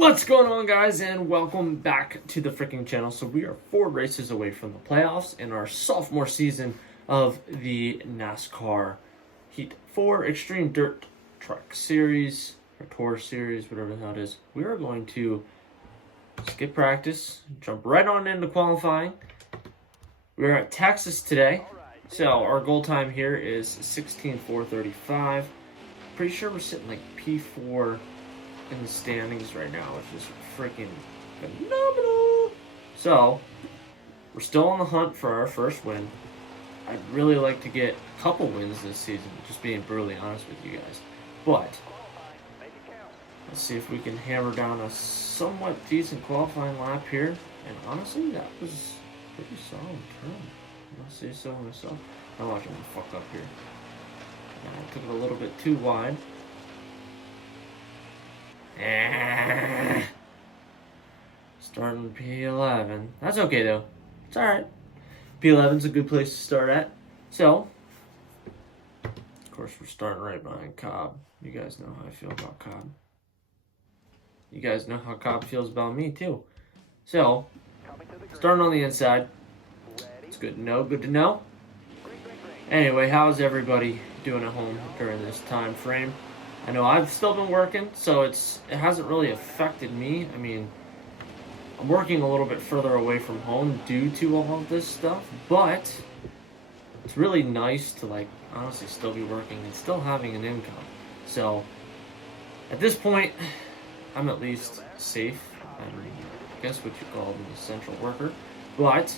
What's going on, guys, and welcome back to the freaking channel. So we are 4 races away from the playoffs in our sophomore season of the NASCAR Heat 4 Extreme Dirt Truck Series, or Tour Series, whatever the hell it is. We are going to skip practice, jump right on into qualifying. We're at Texas today, so our goal time here is 16:4:35. Pretty sure we're sitting like P4 in the standings right now, which is freaking phenomenal. So, we're still on the hunt for our first win. I'd really like to get a couple wins this season, just being brutally honest with you guys. But, let's see if we can hammer down a somewhat decent qualifying lap here. And honestly, that was a pretty solid turn. I'll say so myself. I'm watching me fuck up here. I took it a little bit too wide. Starting P11. That's okay though. It's alright. P11's a good place to start at. So, of course, we're starting right behind Cobb. You guys know how I feel about Cobb. You guys know how Cobb feels about me too. So, starting on the inside. It's good to know. Good to know. Anyway, how's everybody doing at home during this time frame? I know I've still been working, so it hasn't really affected me. I mean, I'm working a little bit further away from home due to all of this stuff, but it's really nice to, like, honestly still be working and still having an income. So, at this point, I'm at least safe. I guess what you call an essential worker. But,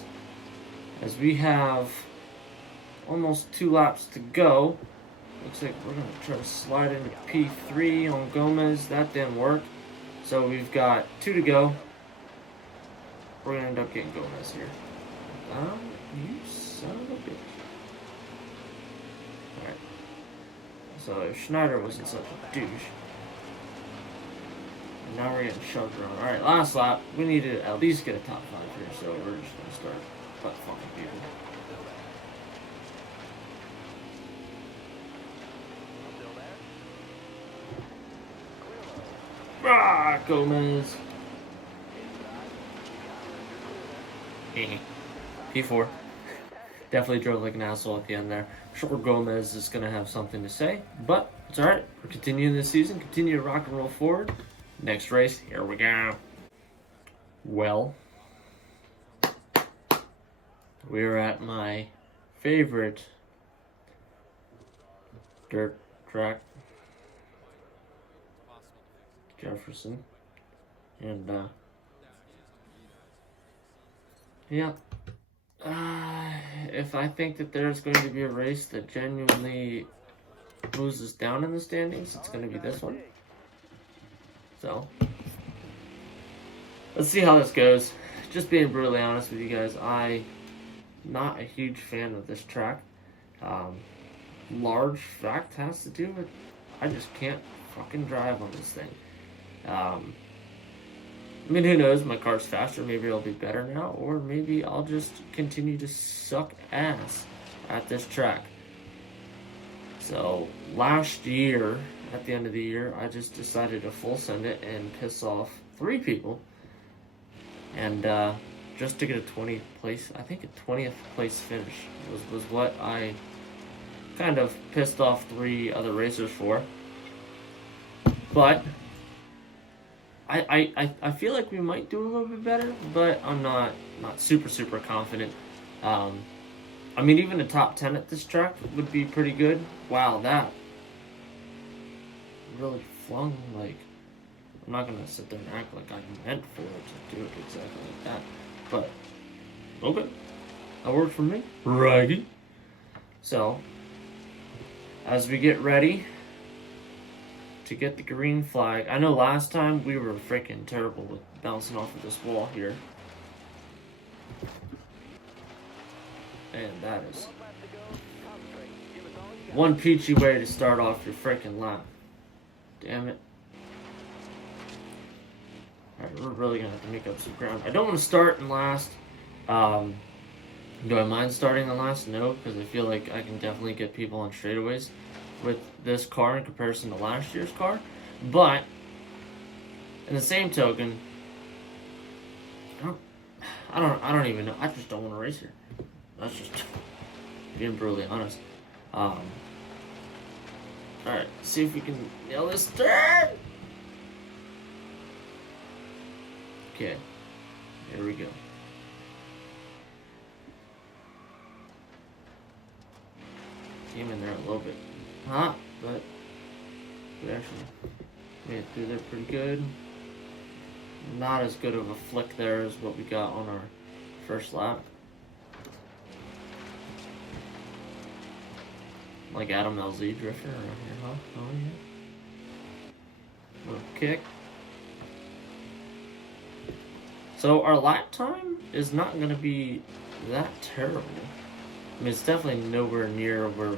as we have almost 2 laps to go, looks like we're going to try to slide into P3 on Gomez. That didn't work. So we've got 2 to go. We're going to end up getting Gomez here. You son of a bitch. Alright. So if Schneider wasn't such a douche. And now we're getting shoved around. Alright, last lap. We need to at least get a top 5 here. So we're just going to start butt fucking people. Gomez. P4. Definitely drove like an asshole at the end there. I'm sure Gomez is going to have something to say, but it's alright. We're continuing this season. Continue to rock and roll forward. Next race, here we go. Well, we're at my favorite dirt track, Jefferson. And, yeah. If I think that there's going to be a race that genuinely moves us down in the standings, it's going to be this one. So, let's see how this goes. Just being brutally honest with you guys, I'm not a huge fan of this track. Large fact has to do with I just can't fucking drive on this thing. I mean, who knows? My car's faster. Maybe it'll be better now. Or maybe I'll just continue to suck ass at this track. So, last year, at the end of the year, I just decided to full send it and piss off 3 people. And just to get a 20th place, I think a 20th place finish was what I kind of pissed off 3 other racers for. But I feel like we might do a little bit better, but I'm not super confident. I mean, even a top 10 at this track would be pretty good. Wow, that really flung, like, I'm not gonna sit there and act like I meant for it to do it exactly like that, but okay, that worked for me. Righty. So, as we get ready to get the green flag. I know last time we were freaking terrible with bouncing off of this wall here. And that is one peachy way to start off your freaking lap. Damn it. Alright, we're really going to have to make up some ground. I don't want to start in last. Do I mind starting in last? No, because I feel like I can definitely get people on straightaways with this car in comparison to last year's car. But In the same token, I don't even know. I just don't want to race here. That's just being brutally honest. All right, see if we can nail this turn. Okay, here we go. Came in there a little bit hot, but we actually made it through there pretty good. Not as good of a flick there as what we got on our first lap. Like Adam LZ drifter around here, huh? Oh yeah. Little kick. So our lap time is not going to be that terrible. I mean, it's definitely nowhere near where our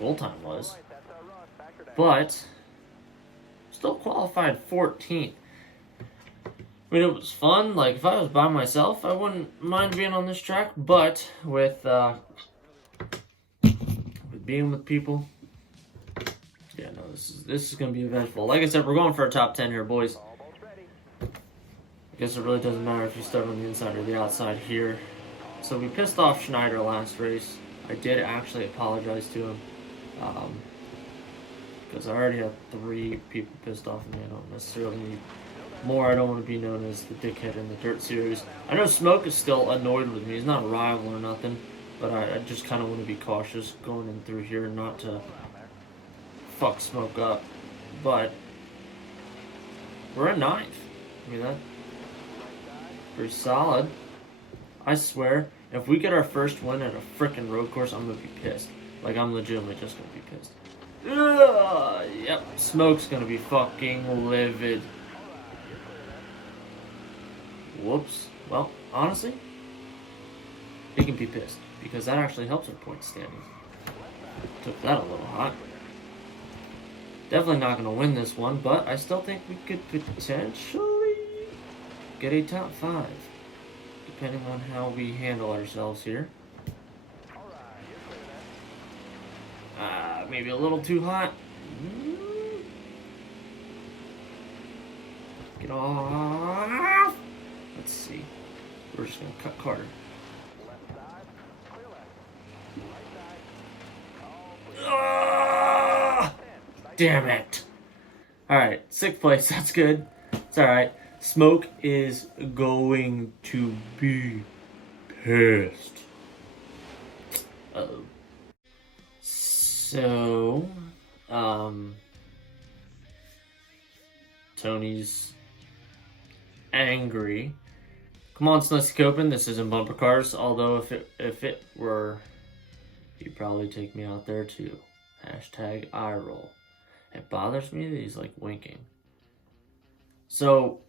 goal time was. But still qualified 14th. I mean, it was fun. Like, if I was by myself, I wouldn't mind being on this track. But with being with people, yeah, no, this is gonna be eventful. Like I said, we're going for a top 10 here, boys. I guess it really doesn't matter if you start on the inside or the outside here. So we pissed off Schneider last race. I did actually apologize to him. Because I already have 3 people pissed off at me. I don't necessarily need more. I don't want to be known as the dickhead in the Dirt Series. I know Smoke is still annoyed with me. He's not a rival or nothing. But I just kind of want to be cautious going in through here, not to fuck Smoke up. But we're in 9th. I mean, that's pretty solid. I swear, if we get our first win at a frickin' road course, I'm gonna be pissed. Like, I'm legitimately just gonna be pissed. Yep, Smoke's gonna be fucking livid. Whoops. Well, honestly, he can be pissed, because that actually helps our points standing. Took that a little hot. Definitely not going to win this one, but I still think we could potentially get a top 5, depending on how we handle ourselves here. Maybe a little too hot. Get off. Let's see. We're just going to cut Carter. Damn it. Alright, 6th place. That's good. It's alright. Smoke is going to be pissed. Uh-oh. So, Tony's angry. Come on, Snusky Copen. This isn't bumper cars. Although if it were, he'd probably take me out there too. Hashtag eye roll. It bothers me that he's like winking. So,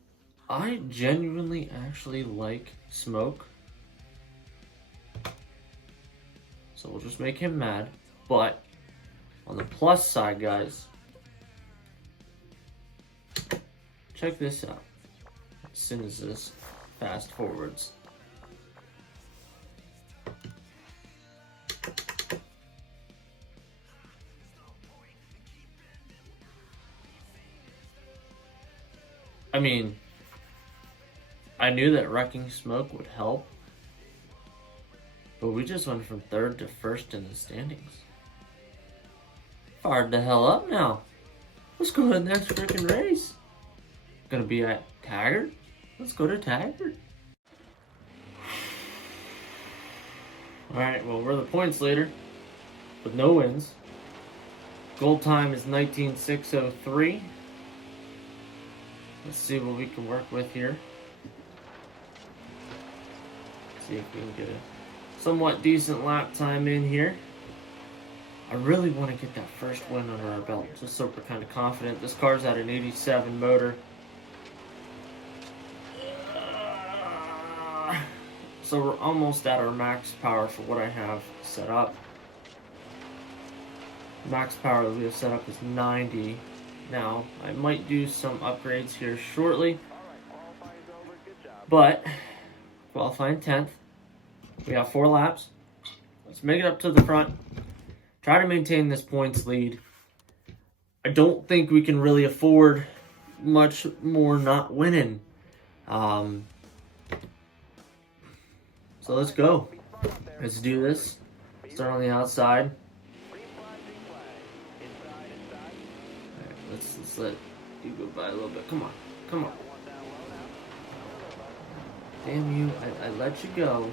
I genuinely actually like Smoke. So we'll just make him mad. But, on the plus side, guys, check this out. As soon as this fast forwards. I mean, I knew that wrecking Smoke would help, but we just went from 3rd to 1st in the standings. Fired the hell up now. Let's go to the next freaking race. Gonna be at Taggart? Let's go to Taggart. Alright, well, we're the points leader with no wins. Goal time is 19.603. Let's see what we can work with here. See if we can get a somewhat decent lap time in here. I really want to get that first win under our belt, just so we're kind of confident. This car's at an 87 motor. So we're almost at our max power for what I have set up. Max power that we have set up is 90. Now, I might do some upgrades here shortly. But, qualifying 10th. We have 4 laps. Let's make it up to the front. Try to maintain this points lead. I don't think we can really afford much more not winning. So let's go. Let's do this. Start on the outside. Alright, let's let you go by a little bit. Come on. Come on. Damn you. I let you go.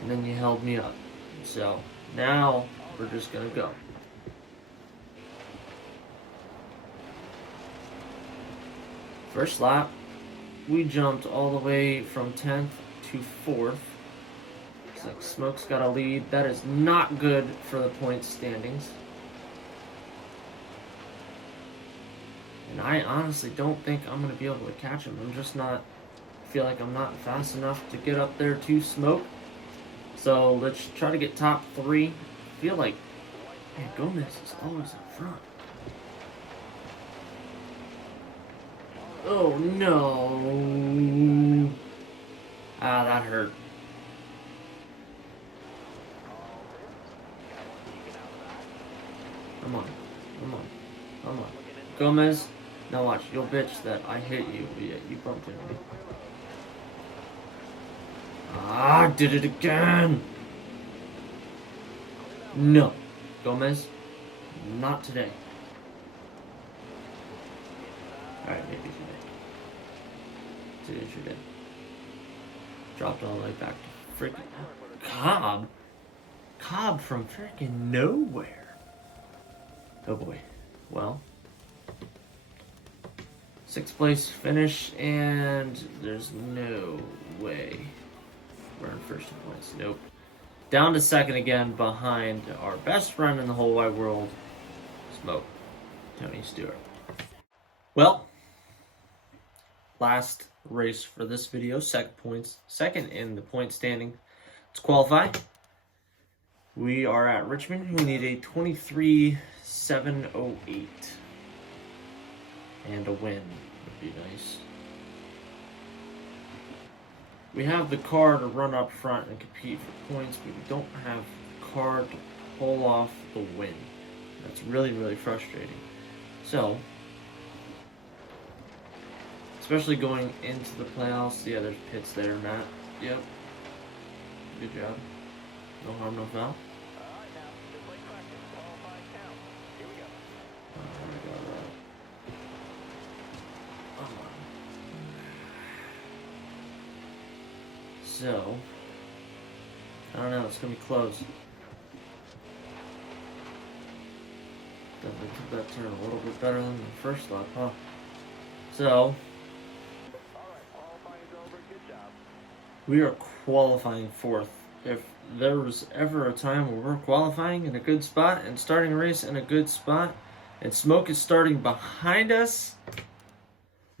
And then you held me up. So now we're just gonna go. First lap, we jumped all the way from 10th to 4th. Looks like Smoke's got a lead. That is not good for the points standings. And I honestly don't think I'm going to be able to catch him. I'm just not, I feel like I'm not fast enough to get up there to Smoke. So let's try to get top 3. I feel like, man, Gomez is always in front. Oh no. Ah, that hurt. Come on. Come on. Come on. Gomez, now watch. You'll bitch that I hit you. Yeah, you bumped into me. Ah, did it again. No. Gomez, not today. Alright, maybe today. Today's your day. Dropped all the way back to freaking Cobb. Cobb from freaking nowhere. Oh boy. Well, 6th place finish, and there's no way we're in first place. Nope. Down to 2nd again, behind our best friend in the whole wide world, Smoke, Tony Stewart. Well, last race for this video, second in the point standing. Let's qualify. We are at Richmond. We need a 23.708, and a win would be nice. We have the car to run up front and compete for points, but we don't have the car to pull off the win. That's really, really frustrating. So, especially going into the playoffs. Yeah, there's pits there, Matt. Yep. Good job. No harm, no foul. So, I don't know, it's going to be close. Definitely took that turn a little bit better than the first lap, huh? So, we are qualifying 4th. If there was ever a time where we're qualifying in a good spot and starting a race in a good spot, and Smoke is starting behind us,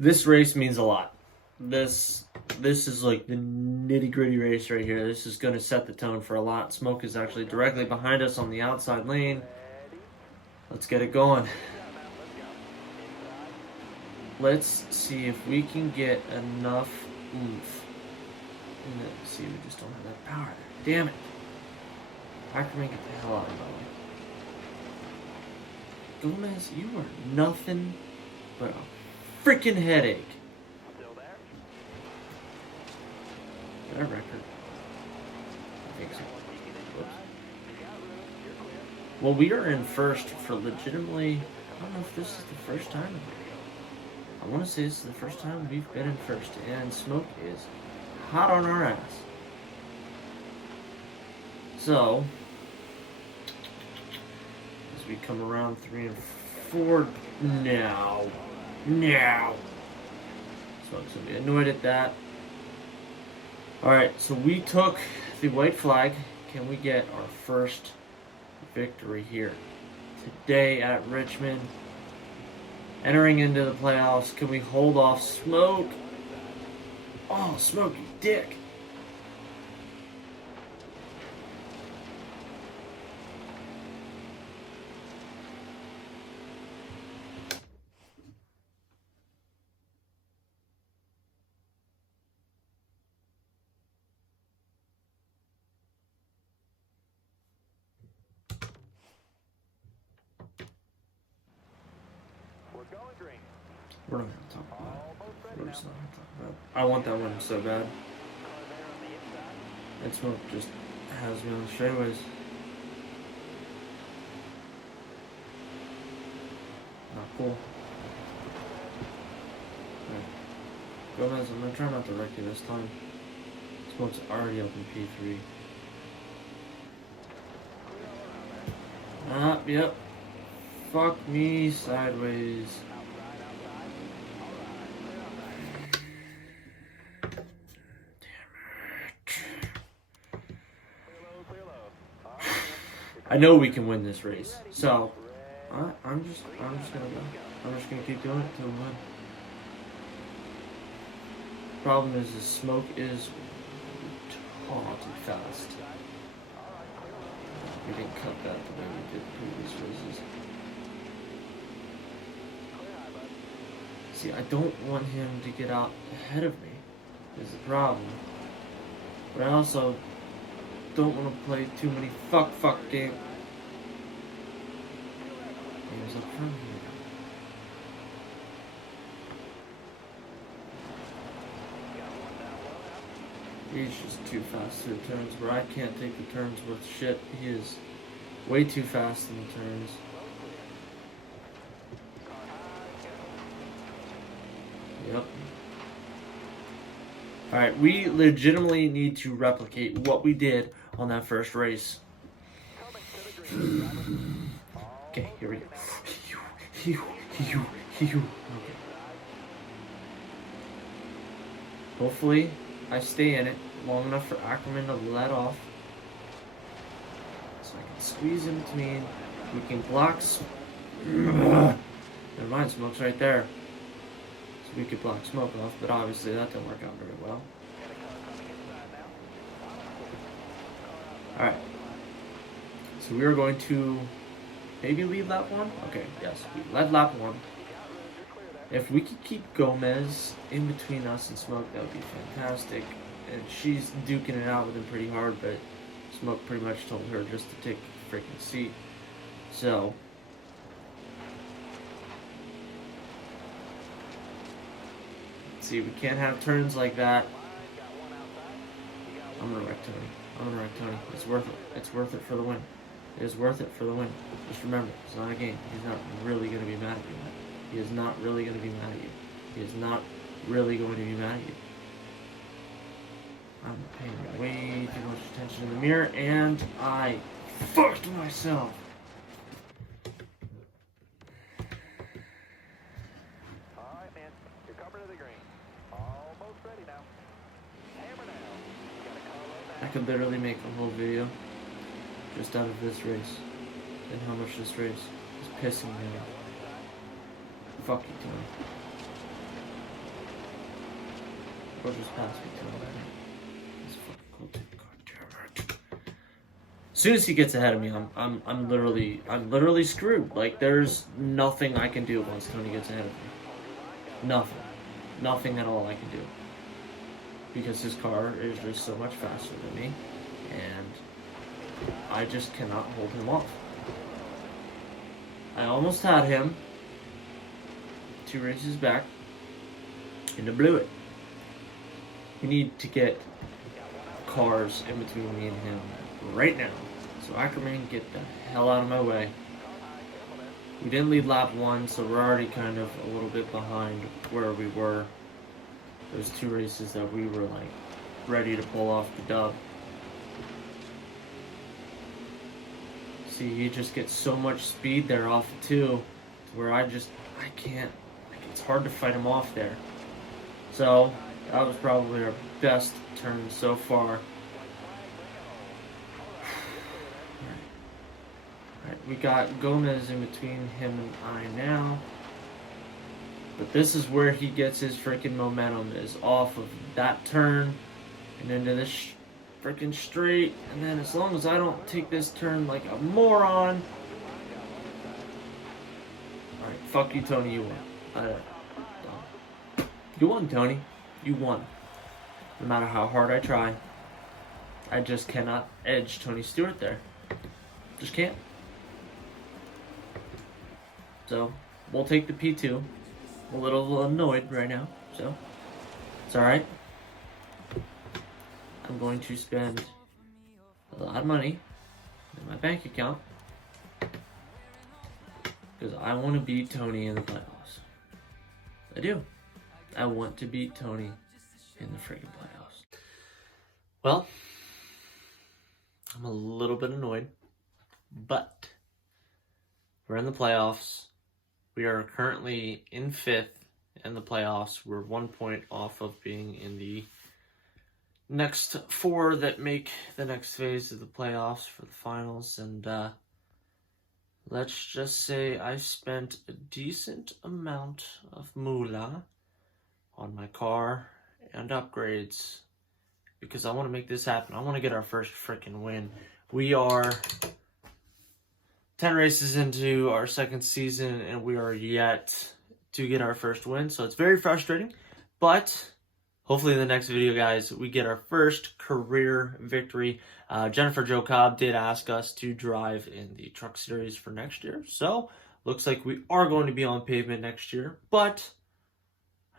this race means a lot. This is like the nitty-gritty race right here. This is going to set the tone for a lot. Smoke is actually directly behind us on the outside lane. Let's get it going. Let's see if we can get enough oomph. Let's see, we just don't have that power there. Damn it. Ackerman, get the hell out of my way. Gomez, you are nothing but a freaking headache. That record? I think so. Whoops. Well, we are in first for legitimately, I don't know if this is the first time. I want to say this is the first time we've been in first, and Smoke is hot on our ass. So, as we come around 3 and 4, now. Smoke's gonna be annoyed at that. Alright, so we took the white flag. Can we get our first victory here today at Richmond? Entering into the playoffs, can we hold off Smoke? Oh, Smoke, you dick. We're not gonna talk about it. We're just not gonna talk about it. I want that one so bad. And Smoke just has me on the straightaways. Not cool. Alright. Gomez, I'm gonna try not to wreck you this time. Smoke's already up in P3. Ah, yep. Fuck me sideways. I know we can win this race, so I'm just gonna go. I'm just gonna keep doing it till we win. Problem is, the Smoke is retarded fast. We didn't cut that the way we did previous races. See, I don't want him to get out ahead of me. Is the problem. But I also don't want to play too many fuck games up front here. He's just too fast through the turns where I can't take the turns worth shit. He is way too fast in the turns. Yep. Alright, we legitimately need to replicate what we did on that first race. Okay, here we go. Okay. Hopefully, I stay in it long enough for Ackerman to let off. So I can squeeze in between. We can block. Never mind, Smoke's right there. So we could block Smoke off, but obviously that didn't work out very well. Alright. So we are going to maybe lead lap 1? Okay, yes, we led lap 1. If we could keep Gomez in between us and Smoke, that would be fantastic. And she's duking it out with him pretty hard, but Smoke pretty much told her just to take the freaking seat. So, see, we can't have turns like that. I'm gonna wreck Tony. It's worth it. It's worth it for the win. It is worth it for the win. Just remember, it's not a game. He's not really gonna be mad at you. He is not really going to be mad at you. He is not really going to be mad at you. I'm paying way too much attention in the mirror, and I fucked myself. Alright, man. You're coming to the green. Almost ready now. Hammer down. Gotta call it I could literally make a whole video just out of this race and how much this race is pissing me off. Fuck you, Tony. Or just pass me, Tony. It's fucking cool, too. God damn it. As soon as he gets ahead of me, I'm literally screwed. Like, there's nothing I can do once Tony gets ahead of me. Nothing at all I can do. Because his car is just so much faster than me, and I just cannot hold him off. I almost had him 2 races back, and I blew it. We need to get cars in between me and him right now. So Ackerman, get the hell out of my way. We didn't lead lap 1, so we're already kind of a little bit behind where we were. Those 2 races that we were like ready to pull off the dub. See, he just gets so much speed there off of 2, where I can't. It's hard to fight him off there. So, that was probably our best turn so far. Alright, we got Gomez in between him and I now. But this is where he gets his freaking momentum, is off of that turn and into this freaking straight. And then as long as I don't take this turn like a moron. Alright, fuck you, Tony, you won. You won, Tony. You won. No matter how hard I try, I just cannot edge Tony Stewart there. Just can't. So, we'll take the P2. a little annoyed right now, so it's alright. I'm going to spend a lot of money in my bank account because I want to beat Tony in the playoffs. I do. I want to beat Tony in the freaking playoffs. Well, I'm a little bit annoyed, but we're in the playoffs. We are currently in 5th in the playoffs. We're 1 point off of being in the next 4 that make the next phase of the playoffs for the finals. And let's just say I spent a decent amount of moolah on my car and upgrades because I want to make this happen. I want to get our first freaking win. We are 10 races into our second season and we are yet to get our first win. So it's very frustrating, but hopefully in the next video, guys, we get our first career victory. Jennifer Jo Cobb did ask us to drive in the truck series for next year. So looks like we are going to be on pavement next year, but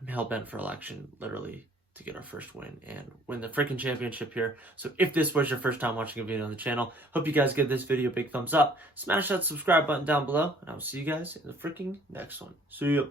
I'm hell-bent for election, literally, to get our first win and win the freaking championship here. So if this was your first time watching a video on the channel, hope you guys give this video a big thumbs up. Smash that subscribe button down below, and I'll see you guys in the freaking next one. See ya.